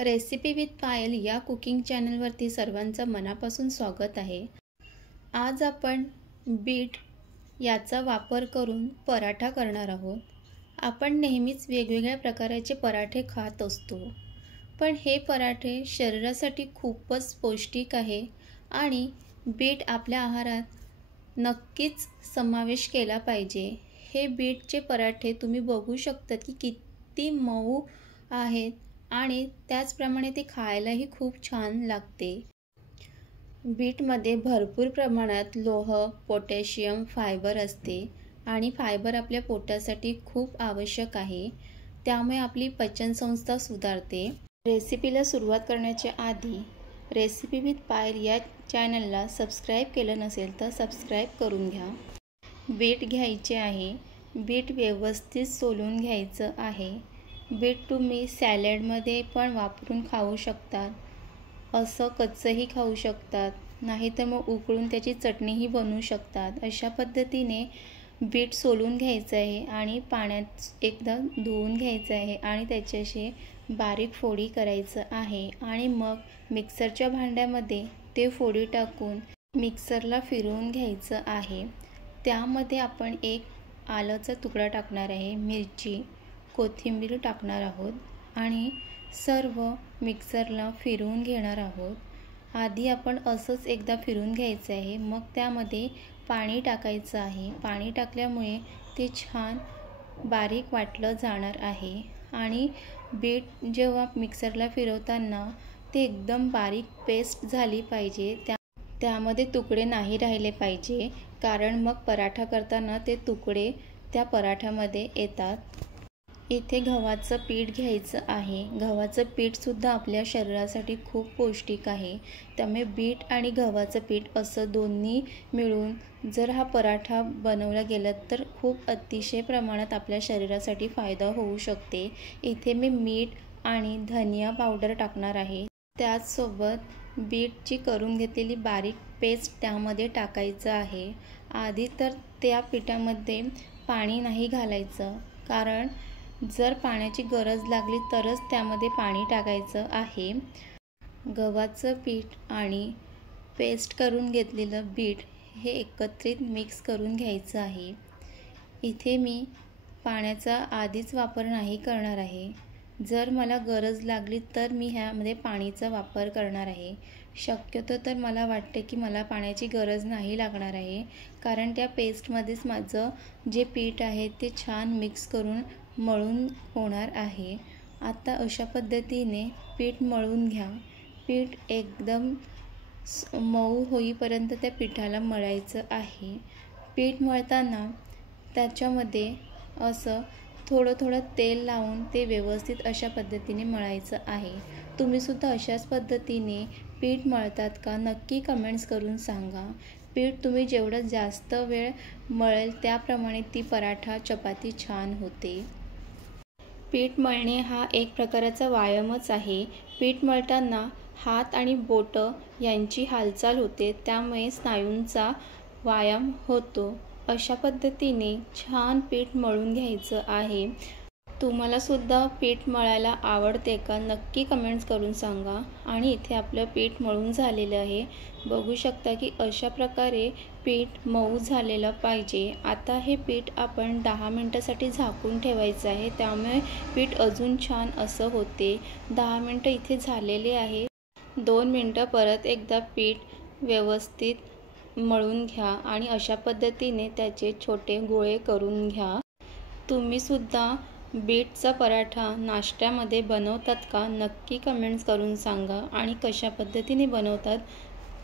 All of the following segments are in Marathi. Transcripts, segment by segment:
रेसिपी विथ पायल या कुकिंग चॅनलवरती सर्वांचं मनापासून स्वागत आहे। आज आपण बीट याचा वापर करून पराठा करणार आहोत। आपण नेहमीच वेगवेगळ्या प्रकारचे पराठे खात असतो, पण हे पराठे शरीरासाठी खूपच पौष्टिक आहे आणि बीट आपल्या आहारात नक्कीच समावेश केला पाहिजे। हे बीटचे पराठे तुम्ही बघू शकता की किती मऊ आहेत आणि त्याचप्रमाणे ते खायलाही खूप छान लागते। बीटमध्ये भरपूर प्रमाणात लोह, पोटॅशियम, फायबर असते आणि फायबर आपल्या पोटासाठी खूप आवश्यक आहे, त्यामुळे आपली पचनसंस्था सुधारते। रेसिपीला सुरुवात करण्याच्या आधी रेसिपी विथ पायल या चॅनलला सबस्क्राईब केलं नसेल तर सबस्क्राईब करून घ्या। बीट घ्यायचे आहे। बीट व्यवस्थित सोलून घ्यायचं आहे। बीट तुम्ही सॅलडमध्ये पण वापरून खाऊ शकतात, असं कच्चंही खाऊ शकतात, नाहीतर मग उकळून त्याची चटणीही बनवू शकतात। अशा पद्धतीने बीट सोलून घ्यायचं आहे आणि पाण्यात एकदा धुवून घ्यायचं आहे आणि त्याच्याशी बारीक फोडी करायचं आहे आणि मग मिक्सरच्या भांड्यामध्ये ते फोडी टाकून मिक्सरला फिरवून घ्यायचं आहे। त्यामध्ये आपण एक आल्याचा तुकडा टाकणार आहे, मिरची, कोथिंबीर टाकणार आहोत आणि सर्व मिक्सरला फिरवून घेणार आहोत। आधी आपण असंच एकदा फिरवून घ्यायचं आहे, मग त्यामध्ये पाणी टाकायचं आहे। पाणी टाकल्यामुळे ते छान बारीक वाटलं जाणार आहे आणि बीट जेव्हा मिक्सरला फिरवताना ते एकदम बारीक पेस्ट झाली पाहिजे, त्यामध्ये तुकडे नाही राहिले पाहिजे, कारण मग पराठा करताना ते तुकडे त्या पराठ्यामध्ये येतात। इथे गव्हाचं पीठ घ्यायचं आहे। गव्हाचं पीठसुद्धा आपल्या शरीरासाठी खूप पौष्टिक आहे, त्यामुळे बीट आणि गव्हाचं पीठ असं दोन्ही मिळून जर हा पराठा बनवला गेला तर खूप अतिशय प्रमाणात आपल्या शरीरासाठी फायदा होऊ शकते। इथे मी मीठ आणि धनिया पावडर टाकणार आहे। त्याचसोबत बीटची करून घेतलेली बारीक पेस्ट त्यामध्ये टाकायचं आहे। आधी तर त्या पिठामध्ये पाणी नाही घालायचं, कारण जर पाण्याची गरज लागली तरच त्यामध्ये पाणी टाकायचं आहे। गव्हाचं पीठ आणि पेस्ट करून घेतलेलं बीट हे एकत्रित मिक्स करून घ्यायचं आहे। इथे मी पाण्याचा आधीच वापर नाही करणार आहे, जर मला गरज लागली तर मी ह्यामध्ये पाणीचा वापर करणार आहे। शक्यतो तर मला वाटते की मला पाण्याची गरज नाही लागणार आहे, कारण त्या पेस्टमध्येच माझं जे पीठ आहे ते छान मिक्स करून मळून होणार आहे। आता अशा पद्धतीने पीठ मळून घ्या। पीठ एकदम मऊ होईपर्यंत त्या पिठाला मळायचं आहे। पीठ मळताना त्याच्यामध्ये असं थोडं थोडं तेल लावून ते व्यवस्थित अशा पद्धतीने मळायचं आहे। तुम्हीसुद्धा अशाच पद्धतीने पीठ मळतात का, नक्की कमेंट्स करून सांगा। पीठ तुम्ही जेवढं जास्त वेळ मळेल त्याप्रमाणे ती पराठा चपाती छान होते। पीठ मळणे हा एक प्रकारचा व्यायामच आहे। पीठ मळताना हात आणि बोटं यांची हालचाल होते, त्यामुळे स्नायूंचा व्यायाम होतो। अशा पद्धतीने छान पीठ मळून घ्यायचं आहे। तुम्हाला सुद्धा पीठ मळायला आवडते का, नक्की कमेंट्स करून सांगा। आणि इथे आपलं पीठ मळून झालेलं आहे। बघू शकता की अशा प्रकारे पीठ मऊ झालेलं पाहिजे। आता हे पीठ आपण 10 मिनिटासाठी झाकून ठेवायचं आहे, त्यामुळे पीठ अजून छान असं होते। 10 मिनिटं इथे झालेले आहे। 2 मिनिटं परत एकदा पीठ व्यवस्थित मळून घ्या आणि अशा पद्धतीने त्याचे छोटे गोळे करून घ्या। तुम्हीसुद्धा बीटचा पराठा नाश्त्यामध्ये बनवतात का, नक्की कमेंट्स करून सांगा आणि कशा पद्धतीने बनवतात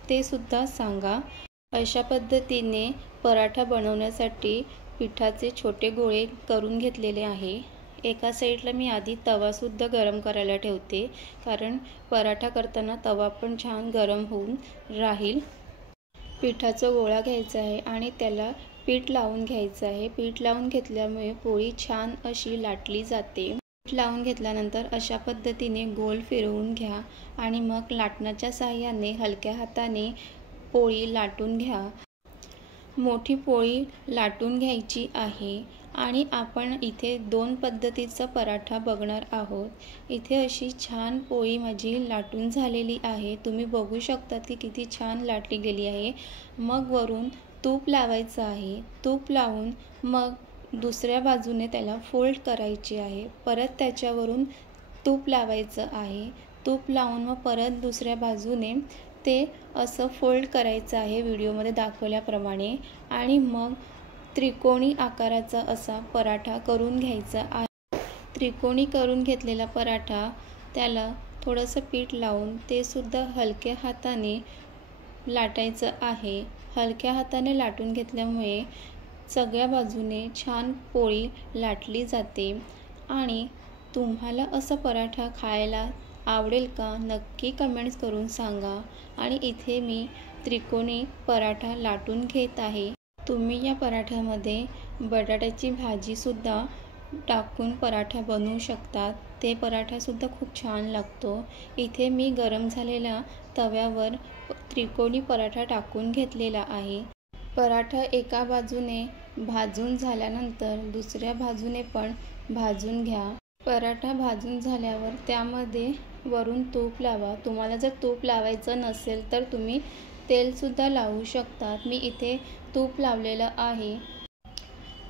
ते सुद्धा सांगा। अशा पद्धतीने पराठा बनवण्यासाठी पिठाचे छोटे गोळे करून घेतलेले आहे। एका साईडला मी आधी तवासुद्धा गरम करायला ठेवते, कारण पराठा करताना तवा पण छान गरम होऊन राहील। पिठाचा गोळा घ्यायचा आहे आणि त्याला पीठ लावून घ्यायचं आहे। पीठ लावून घेतल्यामुळे पोळी छान अशी लाटली जाते। पीठ लावून घेतल्यानंतर अशा पद्धतीने गोल फिरवून घ्या आणि मग लाटण्याच्या साहाय्याने हलक्या हाताने पोळी लाटून घ्या। मोठी पोळी लाटून घ्यायची आहे आणि आपण इथे 2 पद्धतीचा पराठा बघणार आहोत। इथे अशी छान पोळी माझी लाटून झालेली आहे। तुम्ही बघू शकता की किती छान लाटली गेली आहे। मग वरून तूप लावायचं आहे। तूप लावून मग दुसऱ्या बाजूने त्याला फोल्ड करायची आहे। परत त्याच्यावरून तूप लावायचं आहे। तूप लावून मग परत दुसऱ्या बाजूने ते असं फोल्ड करायचं आहे व्हिडिओमध्ये दाखवल्याप्रमाणे आणि मग त्रिकोणी आकाराचा असा पराठा करून घ्यायचा आहे। त्रिकोणी करून घेतलेला पराठा त्याला थोडंसं पीठ लावून ते सुद्धा हलक्या हाताने लाटायचं आहे। हलक्या हाताने लाटून घेतल्यामुळे सगळ्या बाजूने छान पोळी लाटली जाते आणि तुम्हाला असा पराठा खायला आवडेल का? नक्की कमेंट्स करून सांगा। आणि इथे मी त्रिकोणी पराठा लाटून घेत आहे। तुम्ही या पराठ्यामध्ये बटाट्याची भाजीसुद्धा टाकून पराठा बनवू शकतात। ते पराठासुद्धा खूप छान लागतो। इथे मी गरम झालेल्या तव्यावर त्रिकोणी पराठा टाकून घेतलेला आहे। पराठा एका बाजूने भाजून झाल्यानंतर दुसऱ्या बाजूने पण भाजून घ्या। पराठा भाजून झाल्यावर त्यामध्ये वरून तूप लावा। तुम्हाला जर तूप लावायचं नसेल तर तुम्ही तेलसुद्धा लावू शकतात। मी इथे तूप लावलेलं आहे।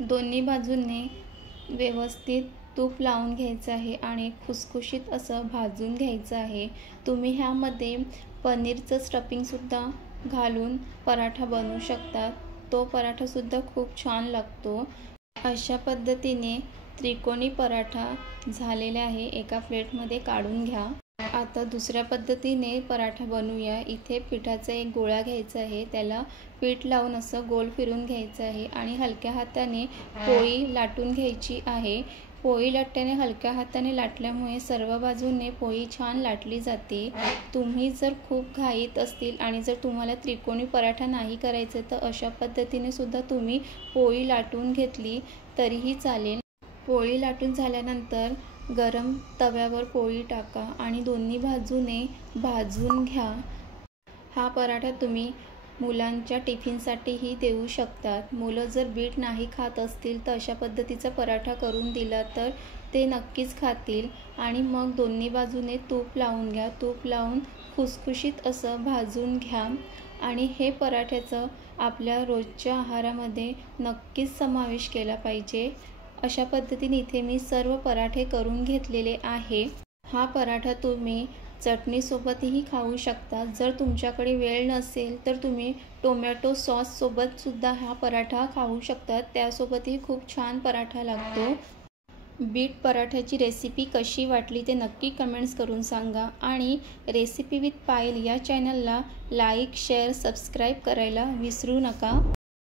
दोन्ही बाजूंनी व्यवस्थित तूप लावून घ्यायचं आहे आणि खुसखुशीत असं भाजून घ्यायचं आहे। तुम्ही ह्यामध्ये पनीरचं स्टफिंगसुद्धा घालून पराठा बनवू शकतात। तो पराठासुद्धा खूप छान लागतो। अशा पद्धतीने त्रिकोणी पराठा झालेला आहे। एका प्लेटमध्ये काढून घ्या। आता दुसऱ्या पद्धतीने पराठा बनवूया। इथे पिठाचा एक गोळा घ्यायचा आहे। त्याला पीठ लावून असं गोल फिरून घ्यायचं आहे आणि हलक्या हाताने पोळी लाटून घ्यायची आहे। पोळी लाटल्याने हलक्या हाताने लाटल्यामुळे सर्व बाजूने पोळी छान लाटली जाते। तुम्ही जर खूप घाईत असतील आणि जर तुम्हाला त्रिकोणी पराठा नाही करायचा तर अशा पद्धतीने सुद्धा तुम्ही पोळी लाटून घेतली तरीही चालेल। पोळी लाटून झाल्यानंतर गरम तव्यावर पोळी टाका आणि दोन्ही बाजूने भाजून घ्या। हा पराठा तुम्ही मुलांच्या टिफिनसाठीही देऊ शकतात। मुलं जर बीट नाही खात असतील तर अशा पद्धतीचा पराठा करून दिला तर ते नक्कीच खातील। आणि मग दोन्ही बाजूने तूप लावून घ्या। तूप लावून खुसखुशीत असं भाजून घ्या आणि हे पराठ्याचं आपल्या रोजच्या आहारामध्ये नक्कीच समावेश केला पाहिजे। अशा पद्धतीने इथे मी सर्व पराठे करून घेतलेले आहे। हा पराठा तुम्ही चटणीसोबतही खाऊ शकता। जर तुमच्याकडे वेळ नसेल तर तुम्ही टोमॅटो सॉससोबत सुद्धा हा पराठा खाऊ शकतात। त्यासोबतही खूप छान पराठा लागतो। बीट पराठ्याची रेसिपी कशी वाटली ते नक्की कमेंट्स करून सांगा आणि रेसिपी विथ पायल या चॅनलला लाईक, शेअर, सबस्क्राईब करायला विसरू नका।